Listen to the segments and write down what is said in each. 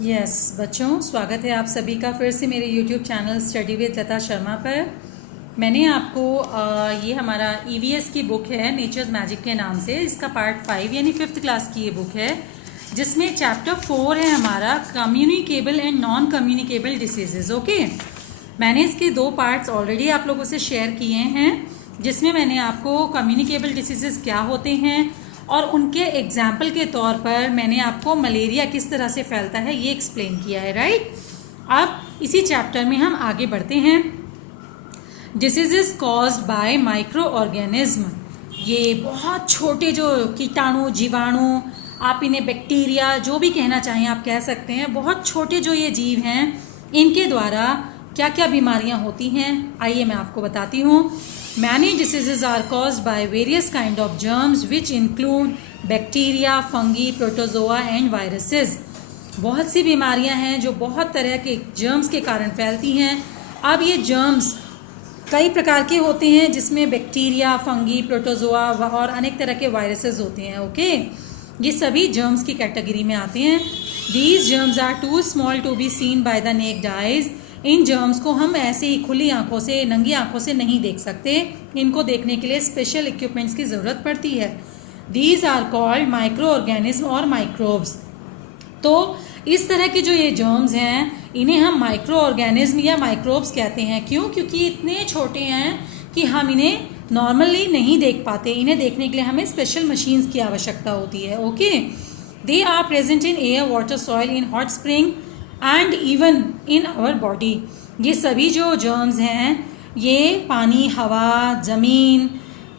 Yes बच्चों, स्वागत है आप सभी का फिर से मेरे यूट्यूब चैनल स्टडी विद लता शर्मा पर। मैंने आपको ये हमारा ईवीएस की बुक है नेचर्स मैजिक के नाम से, इसका पार्ट 5 यानी 5th क्लास की ये बुक है, जिसमें चैप्टर 4 है हमारा communicable and non communicable diseases. Okay, मैंने इसके 2 पार्ट्स ऑलरेडी आप लोगों से शेयर किए हैं, जिसमें मैंने आपको कम्युनिकेबल डिसीजेज क्या होते हैं और उनके एग्जाम्पल के तौर पर मैंने आपको मलेरिया किस तरह से फैलता है ये एक्सप्लेन किया है। राइट, अब इसी चैप्टर में हम आगे बढ़ते हैं। Diseases caused by micro organism, ये बहुत छोटे जो कीटाणु जीवाणु, आप इन्हें बैक्टीरिया जो भी कहना चाहें आप कह सकते हैं, बहुत छोटे जो ये जीव हैं इनके द्वारा क्या क्या बीमारियां होती हैं आइए मैं आपको बताती हूँ। Many diseases are caused by various kind of germs which include bacteria, fungi, protozoa and viruses। बहुत सी बीमारियां हैं जो बहुत तरह के जर्म्स के कारण फैलती हैं। अब ये जर्म्स कई प्रकार के होते हैं, जिसमें बैक्टीरिया, फंगी, प्रोटोजोआ और अनेक तरह के वायरसेस होते हैं। ओके, ये सभी जर्म्स की कैटेगरी में आते हैं। These germs are too small to be seen by the naked eyes। In germs को हम ऐसे ही खुली आंखों से, नंगी आंखों से नहीं देख सकते, इनको देखने के लिए स्पेशल इक्विपमेंट्स की ज़रूरत पड़ती है। These are called micro organism और माइक्रोब्स। तो इस तरह के जो ये जर्म्स हैं इन्हें हम माइक्रो ऑर्गेनिज्म या माइक्रोब्स कहते हैं। क्यों? क्योंकि इतने छोटे हैं कि हम इन्हें नॉर्मली नहीं देख पाते, इन्हें देखने के लिए हमें स्पेशल मशीन्स की आवश्यकता होती है। Okay, they are present in air, water, soil, in hot spring and even in our body. ये सभी जो जर्म्स हैं ये पानी, हवा, ज़मीन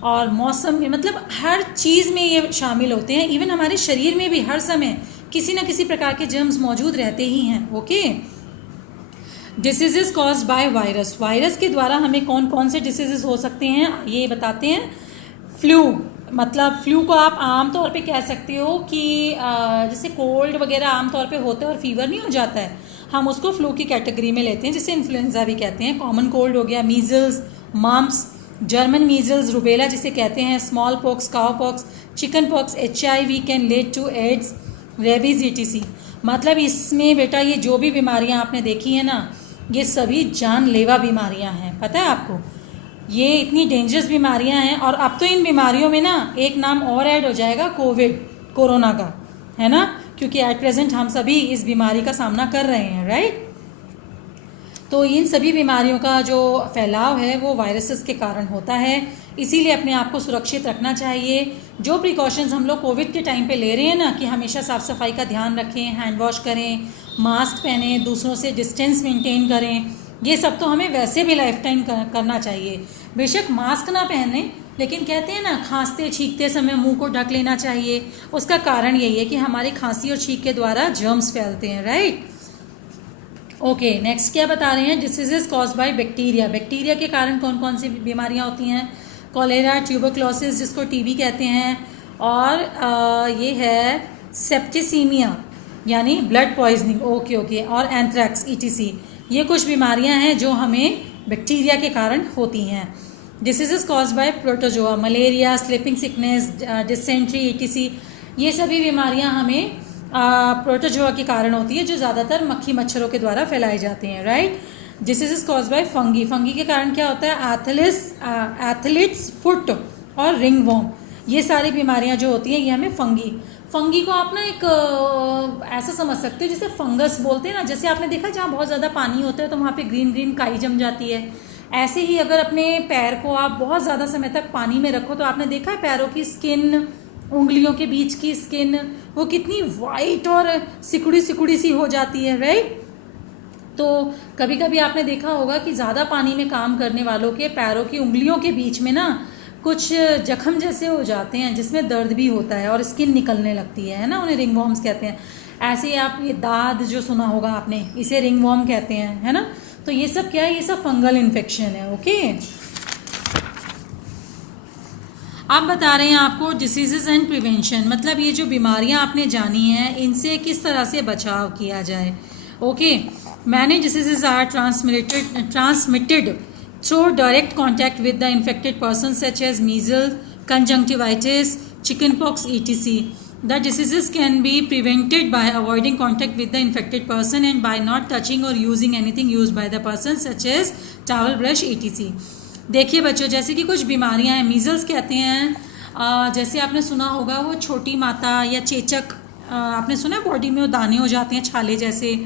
और मौसम में, मतलब हर चीज़ में ये शामिल होते हैं। इवन हमारे शरीर में भी हर समय किसी न किसी प्रकार के जर्म्स मौजूद रहते ही हैं। Okay, diseases caused by virus, virus के द्वारा हमें कौन कौन से डिसीजेस हो सकते हैं ये बताते हैं। फ्लू, मतलब फ्लू को आप आम तौर पे कह सकते हो कि जैसे कोल्ड वगैरह आम तौर पे होता है और फीवर नहीं हो जाता है, हम उसको फ्लू की कैटेगरी में लेते हैं, जिसे इन्फ्लुएंजा भी कहते हैं। कॉमन कोल्ड हो गया, measles, mumps, German measles, rubella जिसे कहते हैं, small pox, cow pox, chicken pox, HIV can lead to AIDS, rabies ETC। मतलब इसमें बेटा ये जो भी बीमारियां आपने देखी हैं ना, ये सभी जानलेवा बीमारियां हैं। पता है आपको, ये इतनी डेंजरस बीमारियां हैं। और अब तो इन बीमारियों में ना एक नाम और ऐड हो जाएगा, कोविड, कोरोना का, है ना, क्योंकि एट प्रेजेंट हम सभी इस बीमारी का सामना कर रहे हैं। राइट, तो इन सभी बीमारियों का जो फैलाव है वो वायरसेस के कारण होता है, इसीलिए अपने आप को सुरक्षित रखना चाहिए। जो प्रिकॉशंस हम लोग कोविड के टाइम पे ले रहे हैं ना, कि हमेशा साफ़ सफाई का ध्यान रखें, हैंड वॉश करें, मास्क पहने, दूसरों से डिस्टेंस मेंटेन करें, ये सब तो हमें वैसे भी लाइफ टाइम करना चाहिए। बेशक मास्क ना पहने, लेकिन कहते हैं ना खांसते छींकते समय मुंह को ढक लेना चाहिए। उसका कारण यही है कि हमारी खांसी और छींक के द्वारा जर्म्स फैलते हैं। राइट, ओके, नेक्स्ट क्या बता रहे हैं, diseases caused by bacteria. Bacteria के कारण कौन कौन सी बीमारियां होती हैं? कॉलेरा, ट्यूबरक्लोसिस जिसको TB कहते हैं, और ये है सेप्टिसीमिया यानी ब्लड पॉइजनिंग। ओके, और एंथ्रैक्स ETC। ये कुछ बीमारियां हैं जो हमें बैक्टीरिया के कारण होती हैं। Diseases caused by protozoa, malaria, sleeping sickness, dysentery ETC, ये सभी बीमारियां हमें प्रोटोजोआ के कारण होती है, जो ज़्यादातर मक्खी मच्छरों के द्वारा फैलाए जाते हैं। Right, diseases caused by fungi, fungi के कारण क्या होता है? एथलीट्स फुट और रिंगवॉर्म, ये सारी बीमारियां जो होती हैं ये हमें फंगी को आप ना एक ऐसा समझ सकते हो जैसे फंगस बोलते हैं ना, जैसे आपने देखा जहाँ बहुत ज़्यादा पानी होता है तो वहाँ पे ग्रीन ग्रीन काई जम जाती है। ऐसे ही अगर अपने पैर को आप बहुत ज़्यादा समय तक पानी में रखो तो आपने देखा है पैरों की स्किन, उंगलियों के बीच की स्किन, वो कितनी वाइट और सिकुड़ी सिकुड़ी सी हो जाती है। राइट, तो कभी कभी आपने देखा होगा कि ज़्यादा पानी में काम करने वालों के पैरों की उंगलियों के बीच में ना कुछ जख्म जैसे हो जाते हैं, जिसमें दर्द भी होता है और स्किन निकलने लगती है ना, उन्हें रिंगवॉर्म्स कहते हैं। ऐसे ही आप ये दाद जो सुना होगा आपने, इसे रिंगवॉर्म कहते हैं, है ना। तो ये सब क्या है? ये सब फंगल इन्फेक्शन है। ओके, अब बता रहे हैं आपको डिसीजेज एंड प्रिवेंशन, मतलब ये जो बीमारियां आपने जानी हैं इनसे किस तरह से बचाव किया जाए। Okay, many diseases are transmitted through direct contact with the infected person such as measles, conjunctivitis, chickenpox ETC। The diseases can be prevented by avoiding contact with the infected person and by not touching or using anything used by the person such as towel, brush, etc. देखिए बच्चों, जैसे कि कुछ बीमारियां हैं, measles कहते हैं, जैसे आपने सुना होगा वो छोटी माता या चेचक, आपने सुना है बॉडी में वो दाने हो जाते हैं छाले जैसे।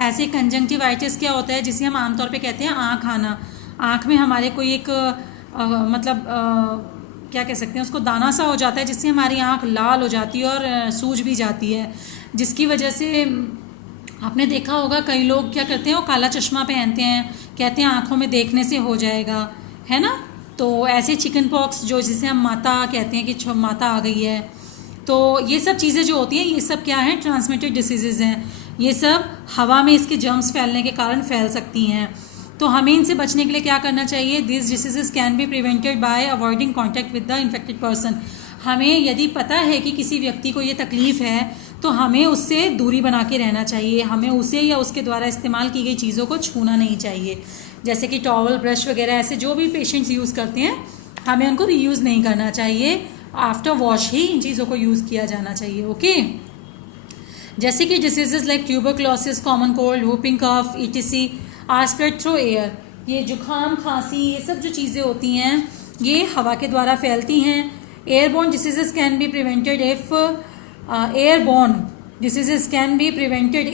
ऐसे कंजंक्टिवाइटिस क्या होता है, जिसे हम आमतौर पे कहते हैं आँख आना। आँख में हमारे कोई एक क्या कह सकते हैं उसको, दाना सा हो जाता है जिससे हमारी आँख लाल हो जाती है और सूज भी जाती है, जिसकी वजह से आपने देखा होगा कई लोग क्या करते हैं, वो काला चश्मा पहनते हैं, कहते हैं आँखों में देखने से हो जाएगा, है ना। तो ऐसे चिकन पॉक्स जो जिसे हम माता कहते हैं कि माता आ गई है, तो ये सब चीज़ें जो होती हैं ये सब क्या है, ट्रांसमिटेड डिसीज़ेज़ हैं। ये सब हवा में इसके जर्म्स फैलने के कारण फैल सकती हैं। तो हमें इनसे बचने के लिए क्या करना चाहिए, this diseases can be prevented by avoiding contact with the infected person. हमें यदि पता है कि किसी व्यक्ति को ये तकलीफ़ है तो हमें उससे दूरी बना के रहना चाहिए, हमें उसे या उसके द्वारा इस्तेमाल की गई चीज़ों को छूना नहीं चाहिए, जैसे कि टॉवल, ब्रश वगैरह ऐसे जो भी पेशेंट्स यूज़ करते हैं हमें उनको रीयूज़ नहीं करना चाहिए, आफ्टर वॉश ही इन चीज़ों को यूज़ किया जाना चाहिए। ओके, जैसे कि diseases like tuberculosis, common cold, whooping cough etc are spread through air. ये जुकाम, खांसी, ये सब जो चीज़ें होती हैं ये हवा के द्वारा फैलती हैं। Airborne diseases can be prevented if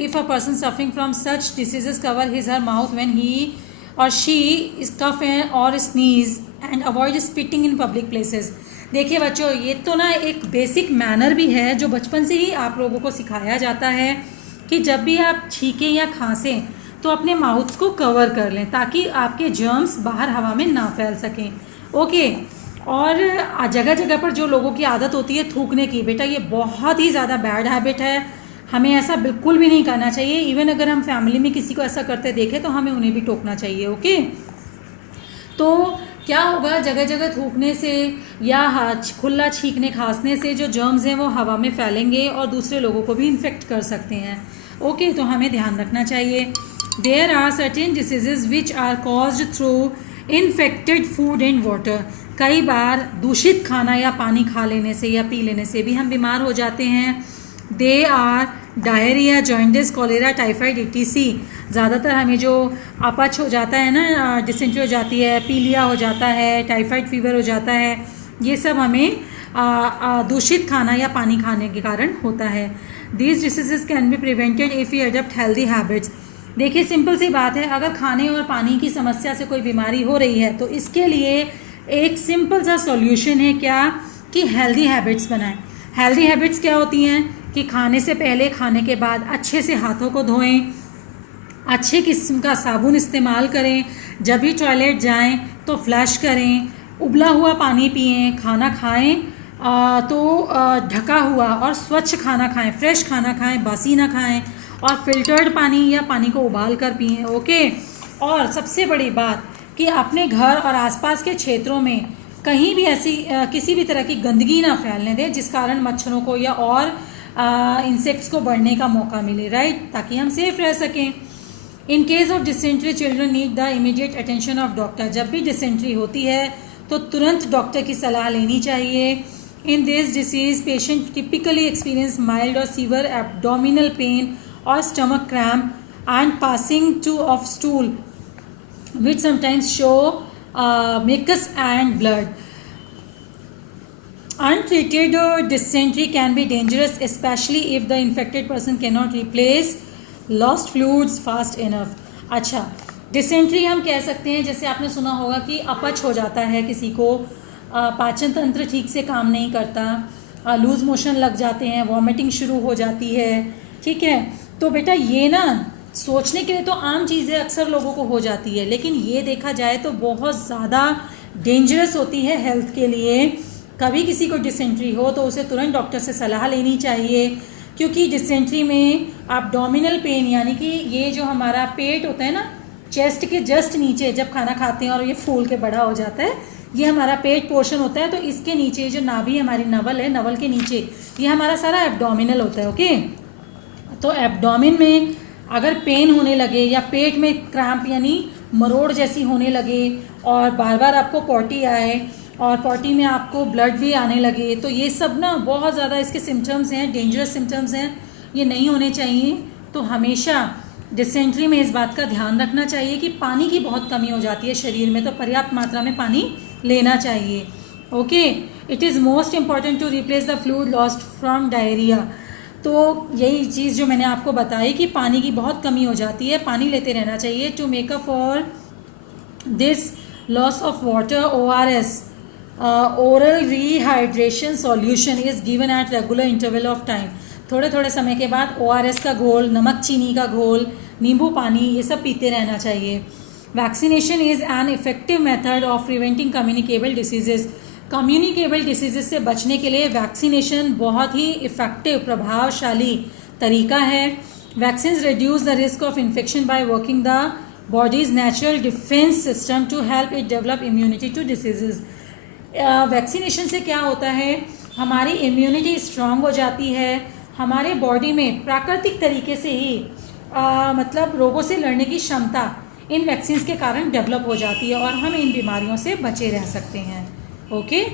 if a person suffering from such diseases cover his or her mouth when he or she is cough or sneeze and avoid spitting in public places। देखिए बच्चों, ये तो ना एक basic manner भी है जो बचपन से ही आप लोगों को सिखाया जाता है कि जब भी आप छींकें या खांसें तो अपने माउथ को कवर कर लें ताकि आपके जर्म्स बाहर हवा में ना फैल सकें। ओके, और जगह जगह पर जो लोगों की आदत होती है थूकने की, बेटा ये बहुत ही ज़्यादा बैड हैबिट है, हमें ऐसा बिल्कुल भी नहीं करना चाहिए। इवन अगर हम फैमिली में किसी को ऐसा करते देखें तो हमें उन्हें भी टोकना चाहिए। ओके, तो क्या होगा, जगह जगह थूकने से या खुला छींकने खांसने से जो जर्म्स हैं वो हवा में फैलेंगे और दूसरे लोगों को भी इन्फेक्ट कर सकते हैं। ओके, तो हमें ध्यान रखना चाहिए। There are certain diseases which are caused through infected food and water. कई बार दूषित खाना या पानी खा लेने से या पी लेने से भी हम बीमार हो जाते हैं। They are diarrhoea, jaundice, cholera, typhoid etc। ज़्यादातर हमें जो अपच हो जाता है ना, डिसेंट्री हो जाती है, पीलिया हो जाता है, टाइफाइड फीवर हो जाता है, ये सब हमें दूषित खाना या पानी खाने के कारण होता है। These diseases can be prevented if you adopt healthy habits. देखिए सिंपल सी बात है, अगर खाने और पानी की समस्या से कोई बीमारी हो रही है तो इसके लिए एक सिंपल सा सॉल्यूशन है, क्या कि हेल्दी हैबिट्स बनाएं। हेल्दी हैबिट्स क्या होती हैं कि खाने से पहले, खाने के बाद अच्छे से हाथों को धोएं, अच्छे किस्म का साबुन इस्तेमाल करें, जब भी टॉयलेट जाएं तो फ्लश करें, उबला हुआ पानी पिएं, खाना खाएं तो ढका हुआ और स्वच्छ खाना खाएं, फ्रेश खाना खाएं, बासी ना खाएं, और फिल्टर्ड पानी या पानी को उबाल कर पिएं। ओके, और सबसे बड़ी बात कि अपने घर और आसपास के क्षेत्रों में कहीं भी ऐसी किसी भी तरह की गंदगी ना फैलने दें जिस कारण मच्छरों को या और इंसेक्ट्स को बढ़ने का मौका मिले, राइट, ताकि हम सेफ रह सकें। In case of dysentery children need the immediate attention of doctor. जब भी डिसेंट्री होती है तो तुरंत डॉक्टर की सलाह लेनी चाहिए। In this disease patient typically experience mild और सीवियर एब्डोमिनल पेन और stomach cramp and passing two of stool which sometimes show mucus and blood. Untreated dysentery can be dangerous, especially if the infected person cannot replace lost fluids fast enough. अच्छा, dysentery हम कह सकते हैं, जैसे आपने सुना होगा कि अपच हो जाता है किसी को, पाचन तंत्र ठीक से काम नहीं करता, लूज मोशन लग जाते हैं, वॉमिटिंग शुरू हो जाती है, ठीक है। तो बेटा ये ना सोचने के लिए तो आम चीज़ें अक्सर लोगों को हो जाती है, लेकिन ये देखा जाए तो बहुत ज़्यादा डेंजरस होती है हेल्थ के लिए। कभी किसी को डिसेंट्री हो तो उसे तुरंत डॉक्टर से सलाह लेनी चाहिए, क्योंकि डिसेंट्री में एब्डोमिनल पेन यानी कि ये जो हमारा पेट होता है ना, चेस्ट के जस्ट नीचे जब खाना खाते हैं और ये फूल के बड़ा हो जाता है, ये हमारा पेट पोर्शन होता है, तो इसके नीचे जो नाभि हमारी नवल है, नवल के नीचे ये हमारा सारा एब्डोमिनल होता है। ओके, तो एब्डोमिन में अगर पेन होने लगे या पेट में क्रैम्प यानी मरोड़ जैसी होने लगे और बार बार आपको पॉटी आए और पॉटी में आपको ब्लड भी आने लगे, तो ये सब ना बहुत ज़्यादा इसके सिम्टम्स हैं, डेंजरस सिम्टम्स हैं, ये नहीं होने चाहिए। तो हमेशा डिसेंट्री में इस बात का ध्यान रखना चाहिए कि पानी की बहुत कमी हो जाती है शरीर में, तो पर्याप्त मात्रा में पानी लेना चाहिए। Okay, it is most important to replace the fluid lost from diarrhoea. तो यही चीज़ जो मैंने आपको बताई कि पानी की बहुत कमी हो जाती है, पानी लेते रहना चाहिए। To make up for this loss of water, ORS oral rehydration solution is given at regular interval of time. थोड़े थोड़े समय के बाद ORS का घोल, नमक चीनी का घोल, नींबू पानी, ये सब पीते रहना चाहिए। Vaccination is an effective method of preventing communicable diseases. Communicable diseases से बचने के लिए वैक्सीनेशन बहुत ही इफ़ेक्टिव, प्रभावशाली तरीका है। Vaccine reduce the risk of infection by working the body's natural defence system to help it develop immunity to diseases. Vaccination से क्या होता है, हमारी इम्यूनिटी स्ट्रांग हो जाती है, हमारे बॉडी में प्राकृतिक तरीके से ही मतलब रोगों से लड़ने की क्षमता इन वैक्सीन्स के कारण डेवलप हो जाती है और हम इन बीमारियों से बचे रह सकते हैं। ओके।